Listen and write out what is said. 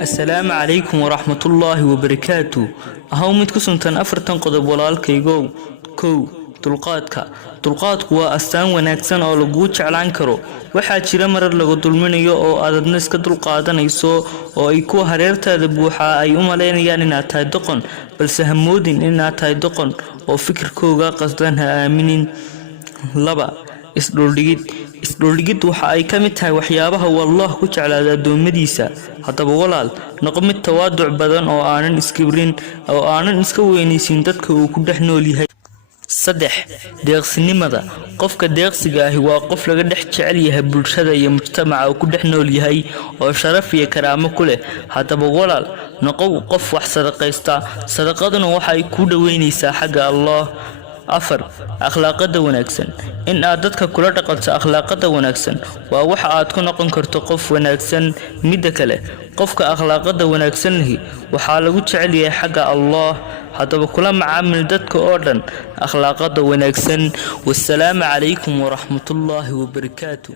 السلام عليكم ورحمة الله وبركاته. أهو متكسنتن أفرتن قدب walaalkaygow. kow dulqaadku waa astaan wanaagsan oo lagu jeclaan karo. waxaa jira marar lagu dulminayo oo aadna iska dulqaadanayso oo ay ku hareertaada buuxa ay u maleynayaan inaad tahay doqon, balse ha moodin inaad tahay doqon oo fikirkooga qasdan ha aaminin. laba isdhuldhigid waxa ay ka mid tahay waxyaabaha wallah ku jeclaada adoomadiisa. haddaba walaal, noqo mid tawaaduc badan oo aanan iskibrin oo aanan iska weynaysin dadka uu ku dhex nool yahay. deeqsinimada. qofka deeqsiga ahi waa qof laga dhex jecel yahay bulshada iyo mujtamaca uu ku dhex nool yahay oo sharaf iyo karaamo ku leh. haddaba walaal, noqo qof wax sadaqaysta. sadaqaduna waxa ay ku dhaweynaysaa xagga Allah. akhlaaqada wanaagsan. in aad dadka kula dhaqanto akhlaaqada wanaagsan waa waxa aad ku noqon karto qof wanaagsan. midda kale, qofka akhlaaqada wanaagsan leh waxa lagu jecel yahay xagga Allah. haddaba kula macaamil dadka oo dhan akhlaaqada wanaagsan. wassalaamu calaykum waraxmatullaahi wabarakaatuh.